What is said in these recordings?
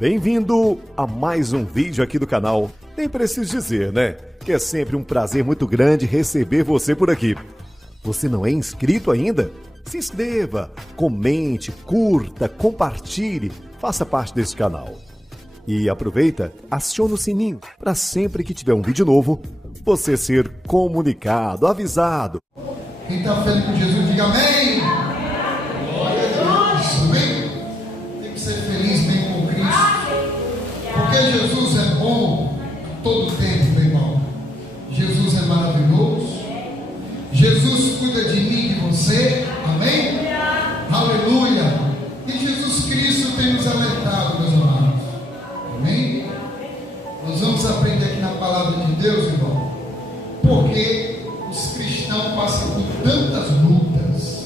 Bem-vindo a mais um vídeo aqui do canal. Nem preciso dizer, né? Que é sempre um prazer muito grande receber você por aqui. Você não é inscrito ainda? Se inscreva, comente, curta, compartilhe, faça parte desse canal. E aproveita, aciona o sininho para sempre que tiver um vídeo novo, você ser comunicado, avisado. Quem está feliz com Jesus, diga amém. Glória a Deus, amém. Tem que ser feliz bem com Cristo, porque Jesus é bom a todo tempo, meu irmão. Jesus é maravilhoso. Jesus cuida de mim e de você, amém? Aleluia. E Jesus Cristo tem nos alertado, meus amados, amém? Nós vamos aprender aqui na palavra de Deus, irmão, porque os cristãos passam por tantas lutas.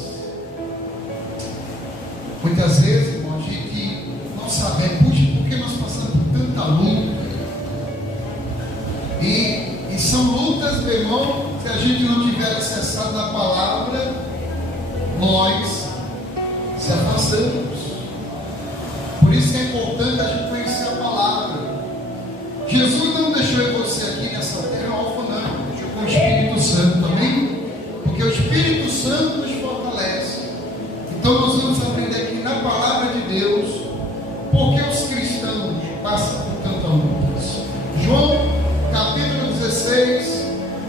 Muitas vezes, irmão, a gente não sabe, puxa, por que nós passamos por tanta luta? E são lutas, meu irmão, se a gente não tiver acessado na palavra, nós se afastamos. Por isso que é importante a gente conhecer a palavra. Jesus não deixou você aqui nessa terra órfã, não. Deixou com o Espírito Santo também, porque o Espírito Santo nos fortalece. Então nós vamos aprender aqui na palavra de Deus porque os cristãos passam por tantas lutas. João capítulo 16,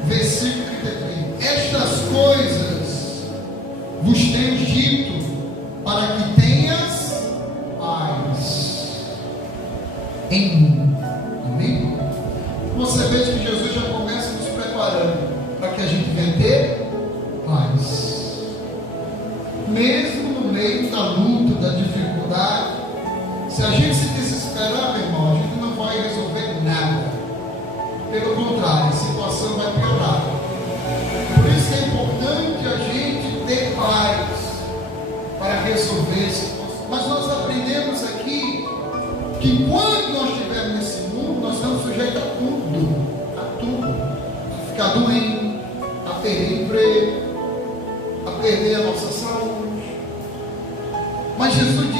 versículo 33. Estas coisas vos tenho dito para que tenhas paz em mim. Amém? Você vê que Jesus já começa nos preparando para que a gente venha ter paz. Mesmo no meio da luta, da dificuldade, se a gente se desesperar, meu irmão, a gente não vai resolver nada. Pelo contrário, a situação vai piorar. Por isso é importante a gente ter paz para resolver situações. Mas nós aprendemos aqui que quando nós estivermos nesse mundo, nós estamos sujeitos a tudo. A ficar doente, a perder emprego, a perder a nossa saúde. Mas Jesus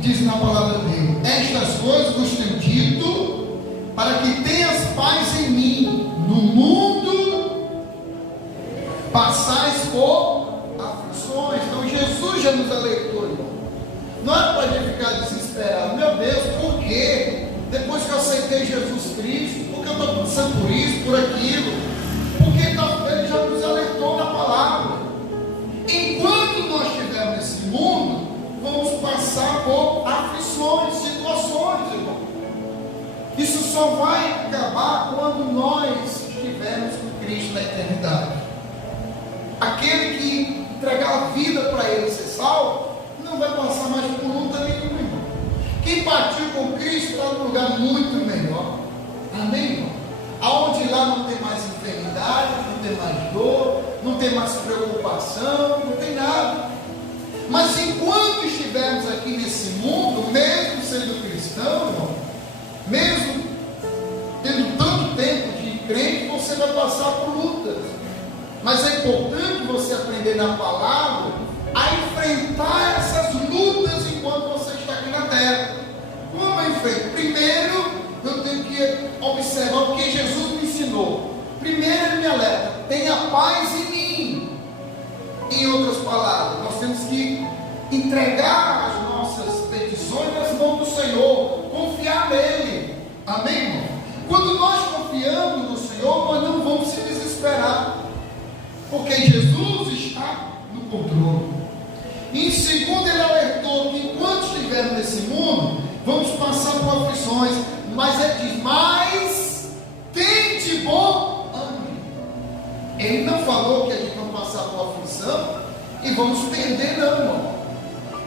diz na palavra dele: estas coisas vos tenho dito para que tenhas paz em mim. No mundo passais por aflições. Então Jesus já nos alertou, irmão. Não é para a gente ficar desesperado. Meu Deus, por quê? Depois que eu aceitei Jesus Cristo, porque eu estou passando por isso, por aquilo? Porque ele já nos alertou na palavra. Enquanto nós estivermos nesse mundo, vamos passar por aflições, situações, irmão. Isso só vai acabar quando nós estivermos com Cristo na eternidade. Aquele que entregar a vida para ele ser salvo, não vai passar mais por luta nenhuma, irmão. Quem partiu com Cristo está num lugar muito melhor. Amém, irmão? Aonde lá não tem mais enfermidade, não tem mais dor, não tem mais preocupação, não tem nada. Mas enquanto estivermos aqui nesse mundo, mesmo sendo cristão, irmão, mesmo tendo tanto tempo de crente, você vai passar por lutas. Mas é importante você aprender na palavra a enfrentar essas lutas enquanto você está aqui na terra. Como eu enfrento? Primeiro, eu tenho que observar o que Jesus me ensinou. Primeiro, ele me alerta: tenha paz em mim. Em outras palavras, nós temos que entregar as nossas petições nas mãos do Senhor, confiar nele. Amém, irmão? Quando nós confiamos no Senhor, nós não vamos se desesperar, porque Jesus está no controle. E em segundo, ele alertou que enquanto estivermos nesse mundo, vamos passar por aflições, mas ele diz: mas tende bom ânimo. Ele não falou que a gente vai passar por aflição e vamos perder, não, irmão.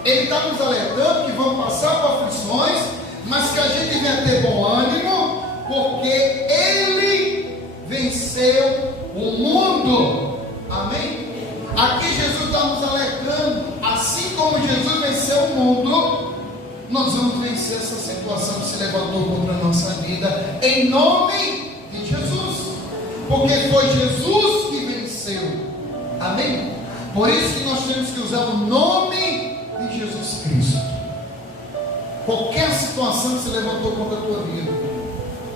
Ele está nos alertando que vamos passar por aflições, mas que a gente venha ter bom ânimo, porque ele venceu o mundo. Amém? Aqui Jesus está nos alertando: assim como Jesus venceu o mundo, nós vamos vencer essa situação que se levantou contra a nossa vida, em nome de Jesus, porque foi Jesus que venceu. Amém? Por isso que nós temos que usar o nome de Jesus Cristo. qualquer situação que se levantou contra a tua vida,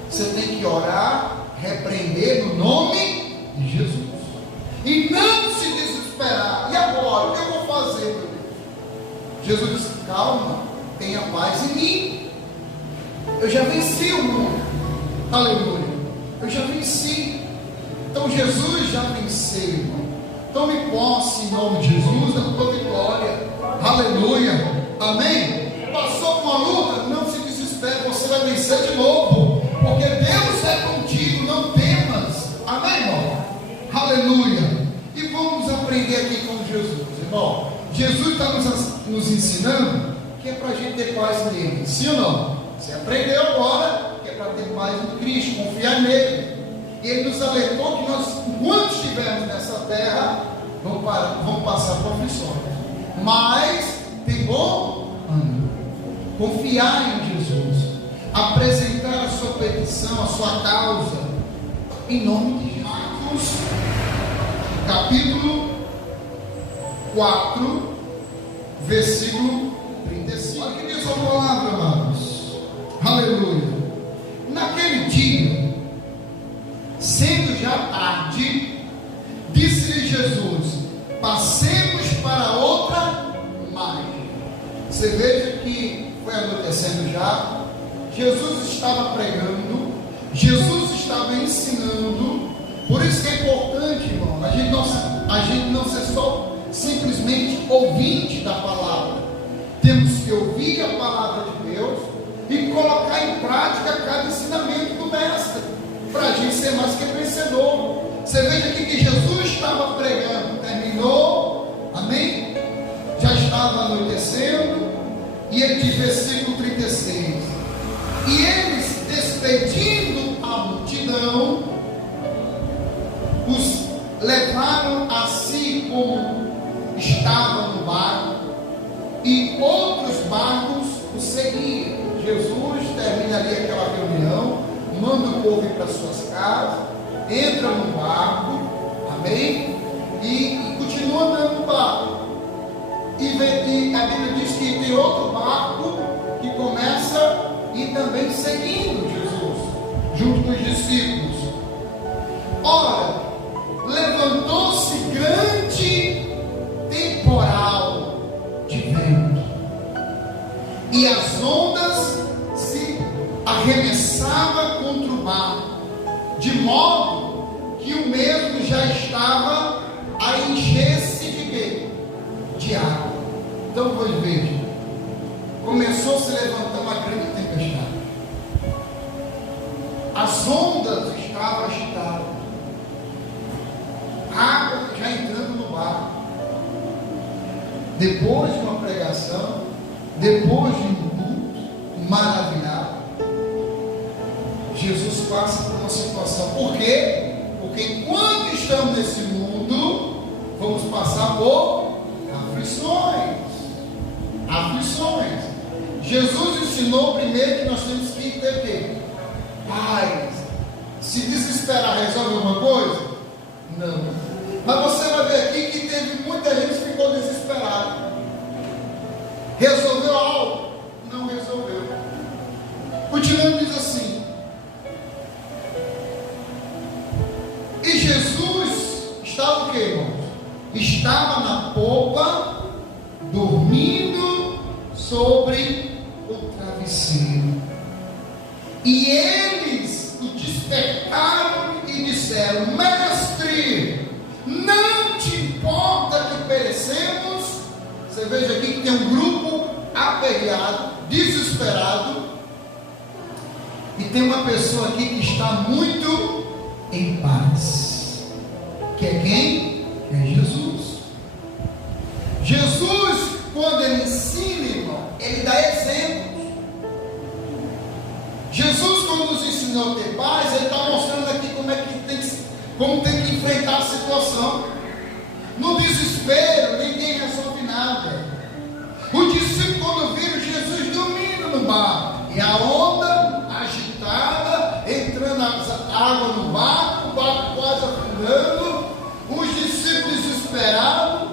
você tem que orar, repreender no nome de Jesus. E não se desesperar. E agora, o que eu vou fazer, meu Deus? Jesus disse: calma, tenha paz em mim. Eu já venci o mundo. Aleluia. Eu já venci. Então Jesus já venceu, irmão. Tome posse em nome de Jesus da tua vitória. Aleluia. Amém? Passou por uma luta, não se desespere, você vai vencer de novo. Porque Deus é contigo, não temas. Amém, irmão? Aleluia. E vamos aprender aqui com Jesus, irmão. Jesus está nos ensinando que é para a gente ter paz nele. Sim ou não? Você aprendeu agora que é para ter paz em Cristo, confiar nele. E ele nos alertou que nós, enquanto estivermos nessa terra, vamos passar por aflições. Mas tem bom ânimo. Confiar em Jesus. Apresentar a sua petição, a sua causa, em nome de Jesus. Marcos, capítulo 4, versículo 35. Olha o que diz a palavra, amados. Aleluia. Naquele dia, sendo já tarde, disse-lhe Jesus: passemos para outra margem. Você veja que foi anoitecendo já. Jesus estava pregando, Jesus estava ensinando. Por isso que é importante, irmão, a gente não ser só simplesmente ouvinte da palavra. Temos que ouvir a palavra de Deus e colocar em prática cada ensinamento do mestre, para a gente ser mais que vencedor. Você veja aqui que Jesus estava pregando, terminou, amém? Já estava anoitecendo, e ele diz, versículo 36: e eles, despedindo a multidão, os levaram assim como estavam no barco, e outros barcos o seguiam. Jesus termina ali aquela reunião, manda o povo ir para suas casas, entra no barco, amém? E continua andando no barco. E a Bíblia diz que tem outro barco que começa e também seguindo Jesus, junto com os discípulos. Ora, levantou-se grande temporal de vento, e as ondas se arremessavam contra o barco, de modo que o mesmo já estava a encher-se de água. Então, pois veja, começou a se levantar uma grande tempestade. As ondas estavam agitadas, a água já entrando no barco. Depois de uma pregação, depois de um culto maravilhado, Jesus passa por uma situação. Por quê? Porque enquanto estamos nesse mundo, vamos passar por aflições. Aflições. Jesus ensinou primeiro que nós temos que ter quê? Paz. Se desesperar resolve alguma coisa? Não. Mas você vai ver aqui que teve muita gente que ficou desesperada. Resolveu algo? Não resolveu. Continuando, diz assim: e Jesus estava o que, irmãos? Estava na popa, dormindo sobre o travesseiro. E eles o despertaram e disseram: mestre, não te importa que perecemos? Você veja aqui que tem um grupo aperreado, desesperado, e tem uma pessoa aqui que está muito em paz, que é quem? É Jesus. Jesus, quando ele ensina, irmão, ele dá exemplos. Jesus, quando nos ensinou a ter paz, ele está mostrando aqui como tem que enfrentar a situação. No desespero, ninguém resolve nada. O discípulo, quando viram Jesus dormindo no barco, e a onda agitada, entrando a água no barco, o barco quase afundando, os discípulos desesperados,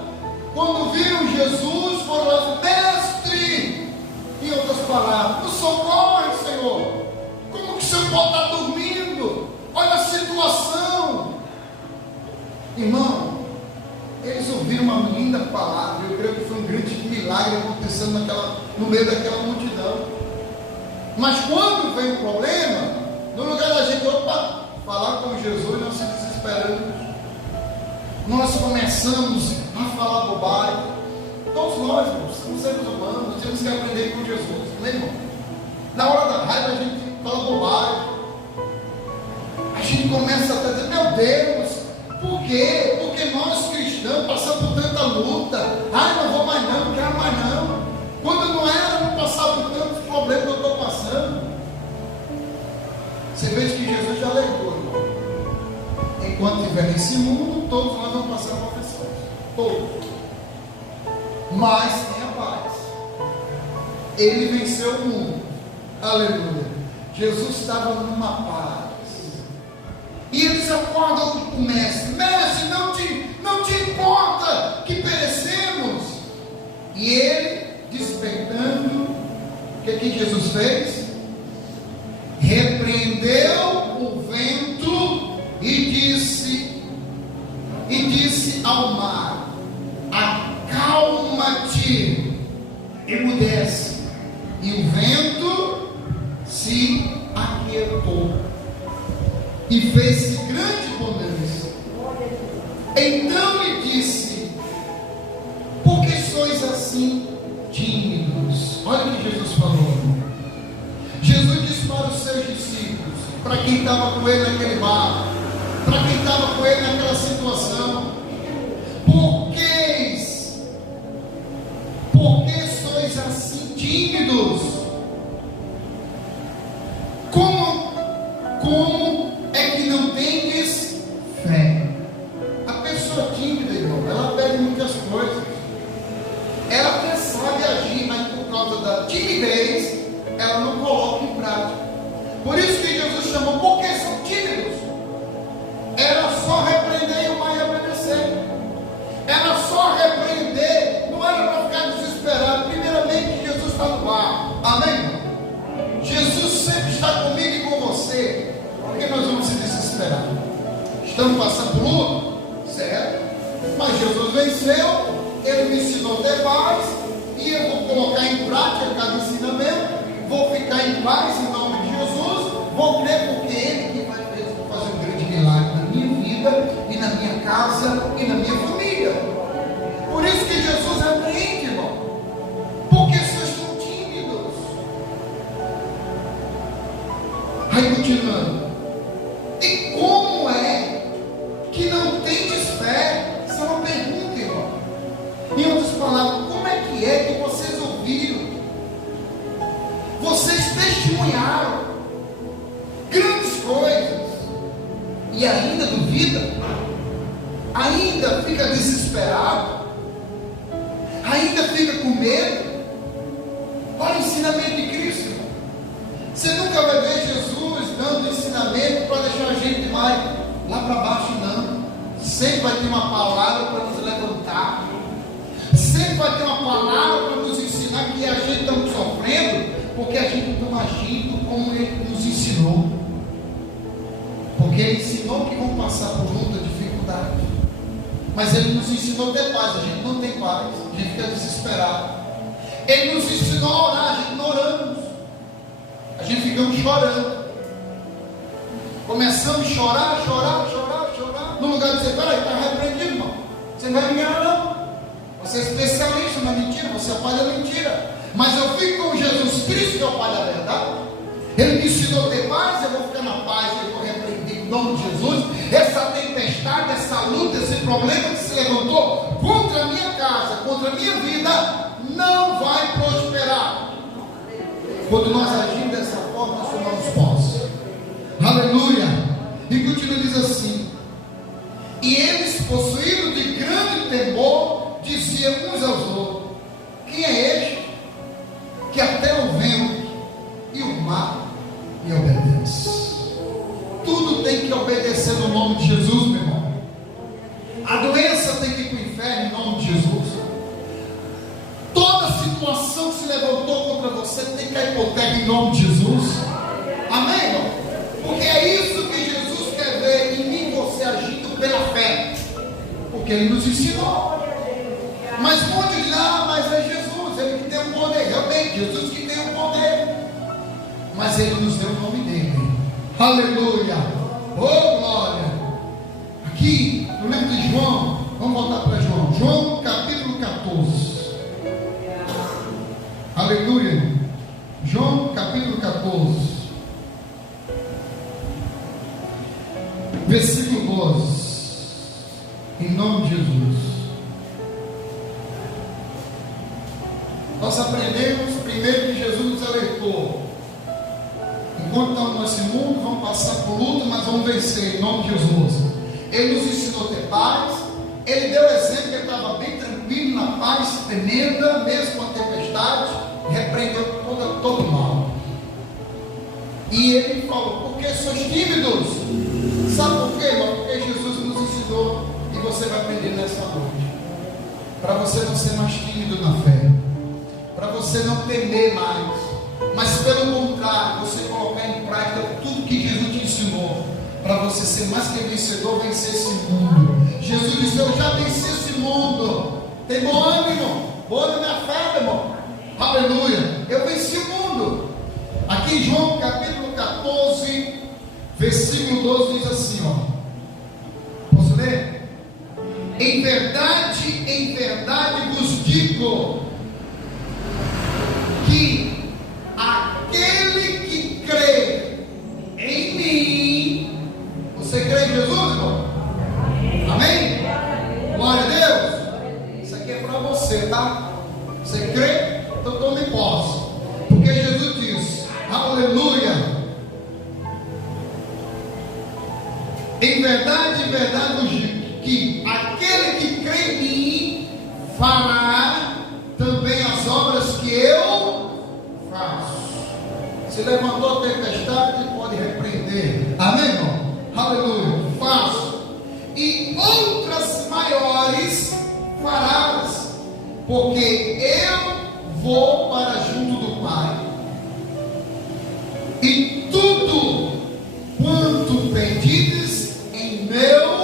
quando viram Jesus, foram lá: mestre, em outras palavras, pode estar dormindo. Olha a situação. Irmão, eles ouviram uma linda palavra. Eu creio que foi um grande milagre acontecendo no meio daquela multidão. Mas quando vem um problema, no lugar da gente falar com Jesus, nós se desesperamos. Nós começamos a falar bobagem. Todos nós, irmãos, somos seres humanos, temos que aprender com Jesus, não é, irmão? Na hora da raiva a gente fala bobagem. A gente começa a dizer, meu Deus, por quê? Porque nós cristãos passamos por tanta luta. Ai, não vou mais não quero mais não. Quando não era, não passava por tantos problemas que eu estou passando. Você vê que Jesus já alertou, irmão. Enquanto estiver nesse mundo, todos nós vamos passar por aflições. Todos. Mas tenha paz. Ele venceu o mundo. Aleluia. Jesus estava numa paz. E eles acordam com o mestre. Mestre, não te importa que perecemos. E ele, despertando, o que Jesus fez? Repreendeu o vento e disse ao mar: acalma-te, emudece. E o vento se aquietou e fez grande bonança. Então lhe disse: por que sois assim tímidos? Olha o que Jesus falou. Jesus disse para os seus discípulos, para quem estava com ele naquele barco, para quem estava com ele naquela situação: por que sois assim tímidos? Como é que não tendes fé? A pessoa tímida, irmão, ela pede muitas coisas, ela até sabe agir, mas por causa da timidez, ela não coloca em prática. Por isso que Jesus chamou, porque são tímidos. Era só repreender e o mar ia obedecer. Era só repreender, não era para ficar desesperado. Primeiramente, Jesus está no ar. Amém? Jesus sempre está comigo e com você. Por que nós vamos se desesperar? Estamos passando por luta? Certo? Mas Jesus venceu, ele me ensinou a ter paz, e eu vou colocar em prática cada ensinamento. Vou ficar em paz em nome de Jesus. Vou crer porque ele que vai fazer um grande milagre na minha vida, e na minha casa, e na minha família. Por isso que Jesus repreende, irmão. Porque vocês estão tímidos. Aí continuando. E como é que não tendes fé? Isso é uma pergunta, irmão. Em outras palavras, como é que vocês ouviram? Vocês testemunharam grandes coisas e ainda duvida? Ainda fica desesperado? Ainda fica com medo? Olha o ensinamento de Cristo. Você nunca vai ver Jesus dando ensinamento para deixar a gente mais lá para baixo, não. Sempre vai ter uma palavra para nos levantar. Sempre vai ter uma palavra para nos ensinar que a gente está sofrendo, porque a gente não está agindo como Ele nos ensinou. Porque Ele ensinou que vão passar por muita dificuldade, mas Ele nos ensinou a ter paz. A gente não tem paz, a gente fica desesperado. Ele nos ensinou a orar, a gente não oramos, a gente ficamos chorando. Começamos a chorar. No lugar de dizer, peraí, está repreendido, irmão. Você não vai me enganar, não. Você é especialista na mentira, você é o pai da mentira. Mas eu fico com Jesus Cristo, que é o pai da verdade. Ele me ensinou a ter paz, eu vou ficar na paz, eu vou repreender em nome de Jesus. Essa tempestade, essa luta, esse problema que se levantou contra a minha casa, contra a minha vida, não vai prosperar. Quando nós agimos dessa forma, nós tomamos posse. Aleluia. E continua, diz assim: e eles, possuídos de grande temor, diziam uns aos outros: quem é este que até o vento e o mar lhe obedece? Tudo tem que obedecer no nome de Jesus, meu irmão. A doença tem que ir para o inferno em nome de Jesus. Toda situação que se levantou contra você tem que cair por terra em nome de Jesus. Amém, irmão? Porque Ele nos ensinou. Mas muitos dizem, mas é Jesus, Ele que tem o poder. Realmente, Jesus que tem o poder. Mas Ele nos deu o nome dEle. Aleluia. Oh, glória. Aqui, no livro de João, vamos voltar para João. João, capítulo 14. Aleluia. João, capítulo 14. Versículo 12. Em nome de Jesus. Nós aprendemos primeiro que Jesus nos alertou. Enquanto estamos nesse mundo, vamos passar por luta, mas vamos vencer em nome de Jesus. Ele nos ensinou a ter paz. Ele deu exemplo que ele estava bem tranquilo, na paz tremenda, mesmo com a tempestade, repreendeu todo o mal. E ele falou, por que sois tímidos? Sabe por quê, irmão? Porque Jesus nos ensinou, e você vai aprender nessa noite, para você não ser mais tímido na fé, para você não temer mais, mas pelo contrário, você colocar em prática tudo que Jesus te ensinou, para você ser mais que vencedor, vencer esse mundo. Jesus disse, eu já venci esse mundo. Tem bom ânimo, bom ânimo na fé, meu irmão. Aleluia, eu venci o mundo. Aqui em João capítulo 14, versículo 12 diz assim, ó. Posso ler? Em verdade vos digo que aquele que crê em mim, você crê em Jesus, irmão? Amém? Glória a Deus. Isso aqui é para você, tá? Você crê? Então tome posse. Porque Jesus diz, aleluia. Em verdade vos digo que aquele que crê em mim fará também as obras que eu faço. Se levantou a tempestade, pode repreender. Amém, irmão? Aleluia. Faço. E outras maiores farás, porque eu vou para junto do Pai. E tudo quanto pedides em meu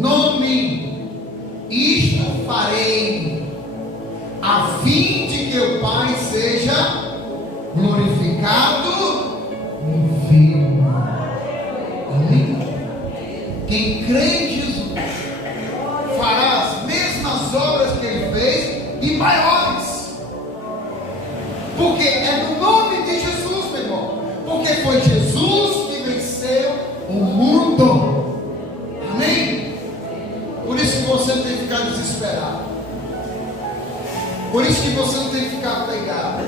nome, isto farei, a fim de que o Pai seja glorificado no Filho. Amém? Quem crê em Jesus fará as mesmas obras que Ele fez e maiores, porque é no nome de Jesus, meu irmão, porque foi Jesus que venceu o mundo. Amém? Por isso que você não tem que ficar desesperado, por isso que você não tem que ficar pegado.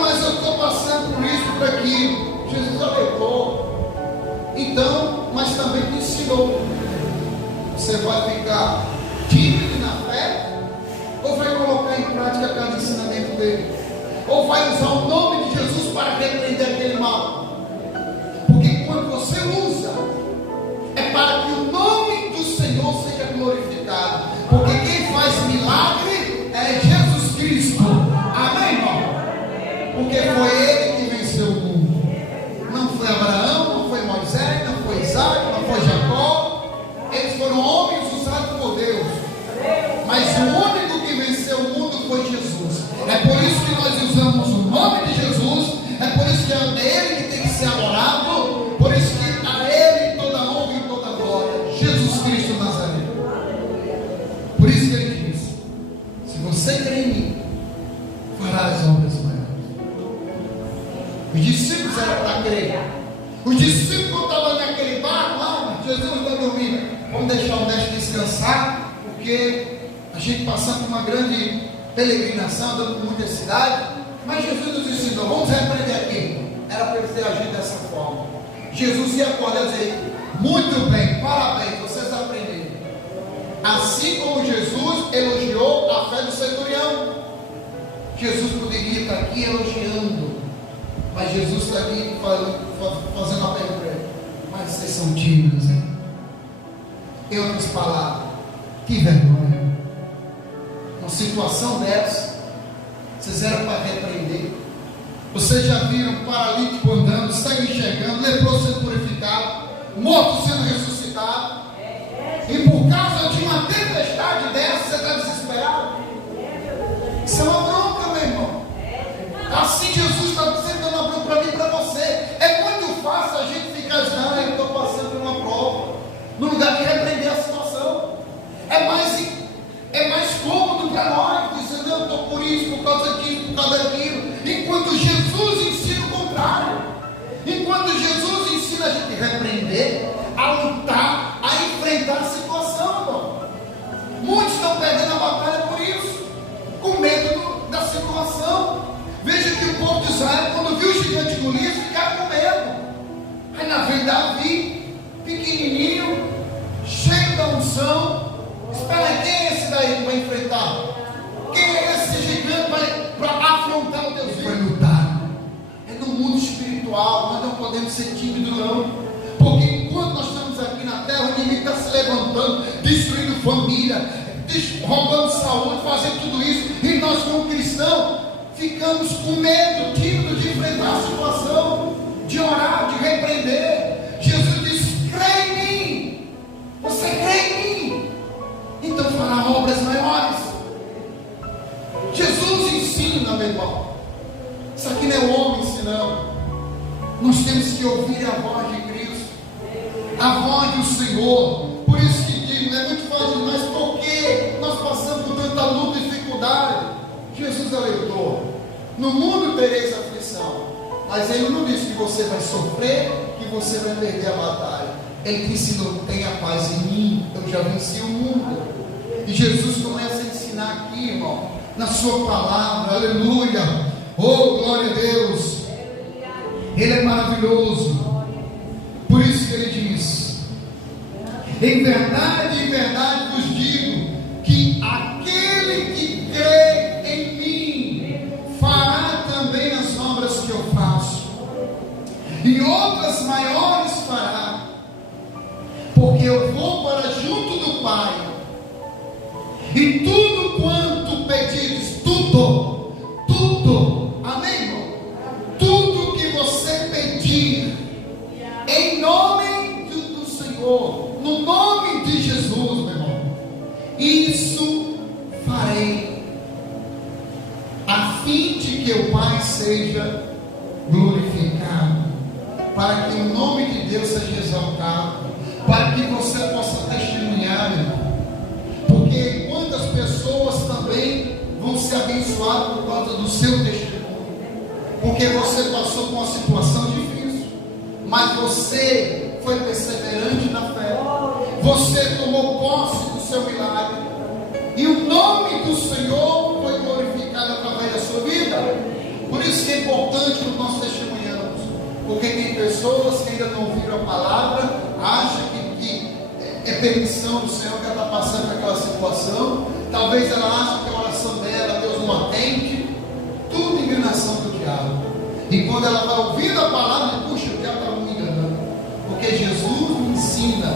Mas eu estou passando por isso, por aquilo. Jesus alertou. Então, mas também te ensinou. Você vai ficar tímido na fé, ou vai colocar em prática cada ensinamento dele, ou vai usar o nome de Jesus para repreender aquele mal? Porque quando você usa, é para que o nome do Senhor seja glorificado. Porque quem faz milagre é Jesus Cristo. Amém, irmão? Porque foi Ele que venceu o mundo. Não foi Abraão, não foi Moisés, não foi Isaac, não foi Jacó. Eles foram homens usados por Deus, mas o único que venceu o mundo foi Jesus. É por isso que nós usamos o nome de Jesus. É por isso que é Ele que tem que ser adorado. Por isso que a Ele toda honra e toda glória. Jesus Cristo Nazareno. Por isso que Ele diz, se você crê em mim, fará as obras maiores. Os discípulos eram para crer. Os discípulos estavam naquele barco lá, Jesus vai dormir. Vamos deixar o mestre descansar, porque a gente passando por uma grande peregrinação, andando por muita cidade. Mas Jesus nos ensinou, vamos repreender aqui. Era para eles terem agido dessa forma. Jesus ia acordar e dizer, muito bem, parabéns, vocês aprenderam. Assim como Jesus elogiou a fé do centurião. Jesus poderia estar aqui elogiando, mas Jesus está aqui fazendo a pergunta para ele, mas vocês são tímidos, hein? Em outras palavras, que vergonha. Uma situação dessa, vocês eram para repreender. Vocês já viram paralítico andando, cego enxergando, leproso sendo purificado, morto sendo ressuscitado, e por causa de uma tempestade dessa, você está desesperado? Isso é uma bronca, meu irmão. Assim Jesus está sempre dando uma bronca para mim e para você. É muito fácil a gente ficar dizendo, eu estou passando por uma prova, no lugar de repreender a situação. É mais cômodo para nós dizer, não, eu estou por isso, por causa disso, por causa daquilo. Enquanto Jesus ensina o contrário. Enquanto Jesus ensina a gente a repreender, a lutar, a enfrentar a situação, irmão. Muitos estão perdendo a batalha por isso, com medo da situação. Veja que o povo de Israel, quando viu o gigante Golias, ficaram com medo. Aí lá vem Davi, pequenininho, cheio da unção. Espera, quem é esse daí que vai enfrentar? Quem é esse gigante para afrontar o Deus vivo? Vai lutar. É no mundo espiritual, nós não podemos ser tímidos não. Porque enquanto nós estamos aqui na terra, o inimigo está se levantando, destruindo família, roubando saúde, fazendo tudo isso. E nós como cristãos, ficamos com medo, tímidos de enfrentar a situação, de orar, de repreender. Jesus disse, crê em mim. Você crê em mim? Então fará obras maiores. Jesus ensina, meu irmão. Isso aqui não é o homem ensinando. Nós temos que ouvir a voz de Cristo, a voz do Senhor. Por isso que digo, não é muito fácil, mas porque nós passamos por tanta luta e dificuldade. Jesus alertou, no mundo tereis aflição, mas Ele não disse que você vai sofrer, que você vai perder a batalha. Ele disse, não tenha paz em mim, eu já venci o mundo. E Jesus começa a ensinar aqui, irmão, na sua palavra, aleluia, oh glória a Deus, Ele é maravilhoso. Por isso que Ele diz, em verdade vos digo, que aquele que crê em mim, fará também as obras que eu faço, e outras maiores fará, porque eu vou para junto do Pai, e tudo quanto pedires, tudo, amém, irmão? Tudo que você pedir, em nome do Senhor, no nome de Jesus, meu irmão, isso farei, a fim de que o Pai seja glorificado, para que o nome de Deus seja exaltado, para que você possa testemunhar, meu irmão. Porque quantas pessoas também vão ser abençoadas por causa do seu testemunho, porque você passou por uma situação difícil, mas você foi perseverante na fé, você tomou posse do seu milagre, e o nome do Senhor foi glorificado através da sua vida. Por isso que é importante que nós testemunhamos, porque tem pessoas que ainda não ouviram a palavra, acham que é permissão do Senhor que ela está passando por aquela situação. Talvez ela ache que a oração dela, Deus não atende. Tudo enganação do diabo. E quando ela vai ouvindo a palavra, puxa, o diabo está me enganando. Porque Jesus me ensina